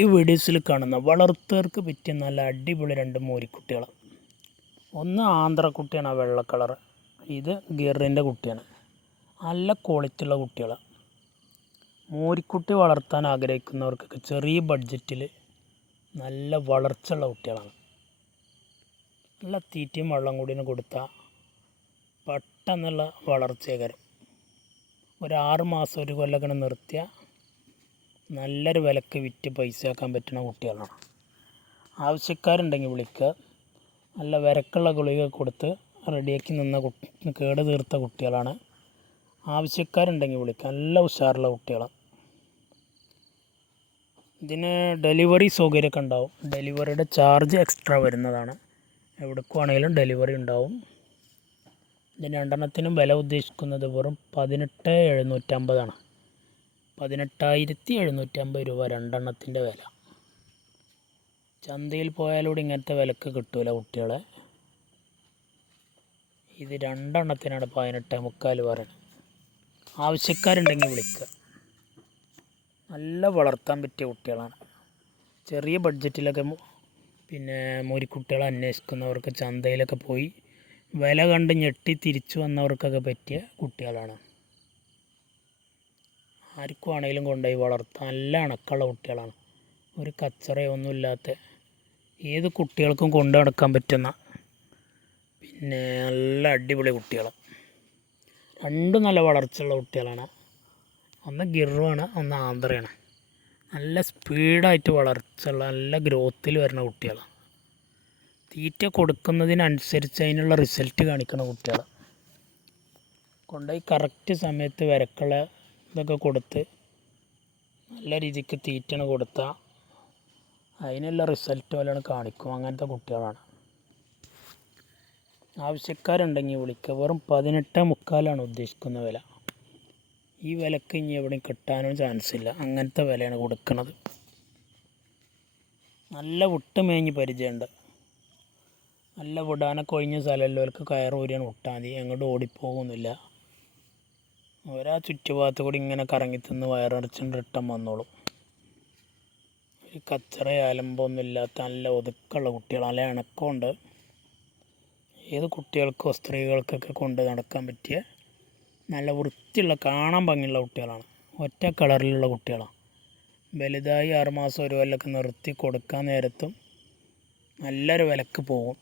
ഈ വീഡിയോസിൽ കാണുന്ന വളർത്തുകാർക്ക് പറ്റിയ നല്ല അടിപൊളി രണ്ട് മോരിക്കുട്ടികൾ. ഒന്ന് ആന്ധ്രക്കുട്ടിയാണ്, ആ വെള്ള കളർ. ഇത് ഗിറിൻ്റെ കുട്ടിയാണ്. നല്ല ക്വാളിറ്റിയുള്ള കുട്ടികൾ. മോരിക്കുട്ടി വളർത്താൻ ആഗ്രഹിക്കുന്നവർക്കൊക്കെ ചെറിയ ബഡ്ജറ്റിൽ നല്ല വളർച്ചയുള്ള കുട്ടികളാണ്. നല്ല തീറ്റയും വെള്ളം കൂടി കൊടുത്താൽ പെട്ടെന്നുള്ള വളർച്ചയേക്കാരം. ഒരു 6 മാസം ഒരു കൊല്ലം നിർത്തിയാൽ നല്ലൊരു വിലക്ക് വിറ്റ് പൈസയാക്കാൻ പറ്റുന്ന കുട്ടികളാണ്. ആവശ്യക്കാരുണ്ടെങ്കിൽ വിളിക്കുക. നല്ല വിരക്കുള്ള ഗുളിക കൊടുത്ത് റെഡിയാക്കി കേട് തീർത്ത കുട്ടികളാണ്. ആവശ്യക്കാരുണ്ടെങ്കിൽ വിളിക്കുക. നല്ല ഉഷാറുള്ള കുട്ടികളാണ്. ഇതിന് ഡെലിവറി സൗകര്യമൊക്കെ ഉണ്ടാവും. ഡെലിവറിയുടെ ചാർജ് എക്സ്ട്രാ വരുന്നതാണ്. എവിടേക്കുവാണെങ്കിലും ഡെലിവറി ഉണ്ടാവും. ഇതിന് രണ്ടെണ്ണത്തിനും വില ഉദ്ദേശിക്കുന്നത് വെറും 18,750 18,750 രൂപ രണ്ടെണ്ണത്തിൻ്റെ വില. ചന്തയിൽ പോയാലൂടെ ഇങ്ങനത്തെ വിലക്ക് കിട്ടൂല കുട്ടികളെ. ഇത് രണ്ടെണ്ണത്തിനാണ് 18,400 പറയുന്നത്. ആവശ്യക്കാരുണ്ടെങ്കിൽ വിളിക്കുക. നല്ല വളർത്താൻ പറ്റിയ കുട്ടികളാണ്. ചെറിയ ബഡ്ജറ്റിലൊക്കെ മോരിക്കുട്ടികളെ അന്വേഷിക്കുന്നവർക്ക് ചന്തയിലൊക്കെ പോയി വില കണ്ട് ഞെട്ടി തിരിച്ചു വന്നവർക്കൊക്കെ പറ്റിയ കുട്ടികളാണ്. ആർക്കും ആണെങ്കിലും കൊണ്ടുപോയി വളർത്താൻ നല്ല ഇണക്കമുള്ള കുട്ടികളാണ്. ഒരു കച്ചറയൊന്നുമില്ലാത്ത ഏത് കുട്ടികൾക്കും കൊണ്ടു നടക്കാൻ പറ്റുന്ന നല്ല അടിപൊളി കുട്ടികളാണ്. രണ്ടും നല്ല വളർച്ചയുള്ള കുട്ടികളാണ്. ഒന്ന് ഗിറുവാണ്, ഒന്ന് ആന്ധ്രയാണ്. നല്ല സ്പീഡായിട്ട് വളർച്ചയുള്ള നല്ല ഗ്രോത്തിൽ വരുന്ന കുട്ടികളാണ്. തീറ്റ കൊടുക്കുന്നതിനനുസരിച്ച് അതിനുള്ള റിസൾട്ട് കാണിക്കുന്ന കുട്ടികൾ. കൊണ്ടുപോയി കറക്റ്റ് സമയത്ത് വിരക്കുള്ള ഇതൊക്കെ കൊടുത്ത് നല്ല രീതിക്ക് തീറ്റണ് കൊടുത്താൽ അതിനുള്ള റിസൾട്ട് പോലെയാണ് കാണിക്കും. അങ്ങനത്തെ കുട്ടികളാണ്. ആവശ്യക്കാരുണ്ടെങ്കിൽ വിളിക്കുക. വെറും 18,400 ഉദ്ദേശിക്കുന്ന വില. ഈ വിലക്ക് ഇനി എവിടെയും കിട്ടാനും ചാൻസ് ഇല്ല. അങ്ങനത്തെ വിലയാണ് കൊടുക്കുന്നത്. നല്ല വിട്ട് മേഞ്ഞ് പരിചയമുണ്ട്. നല്ല വിടാനൊക്കെ ഒഴിഞ്ഞ സ്ഥലമുള്ളവർക്ക് കയറൂരിയാണ് വിട്ടാൽ മതി. എങ്ങോട്ട് ഓടിപ്പോകുന്നില്ല. ഒരാ ചുറ്റുഭാഗത്ത് കൂടി ഇങ്ങനെ കറങ്ങി തിന്ന് വയറിറച്ചിൻ്റെ റിട്ടം വന്നോളും. ഒരു കച്ചറ അലമ്പൊന്നും ഇല്ലാത്ത നല്ല ഒതുക്കമുള്ള കുട്ടികൾ. നല്ല ഇണക്കമുണ്ട്. ഏത് കുട്ടികൾക്കോ സ്ത്രീകൾക്കൊക്കെ കൊണ്ട് നടക്കാൻ പറ്റിയ നല്ല വൃത്തിയുള്ള കാണാൻ ഭംഗിയുള്ള കുട്ടികളാണ്. ഒറ്റ കളറിലുള്ള കുട്ടികളാണ്. വലുതായി 6 മാസം ഒരു കൊല്ലമൊക്കെ നിർത്തി കൊടുക്കാൻ നേരത്തും നല്ലൊരു വിലക്ക് പോകും.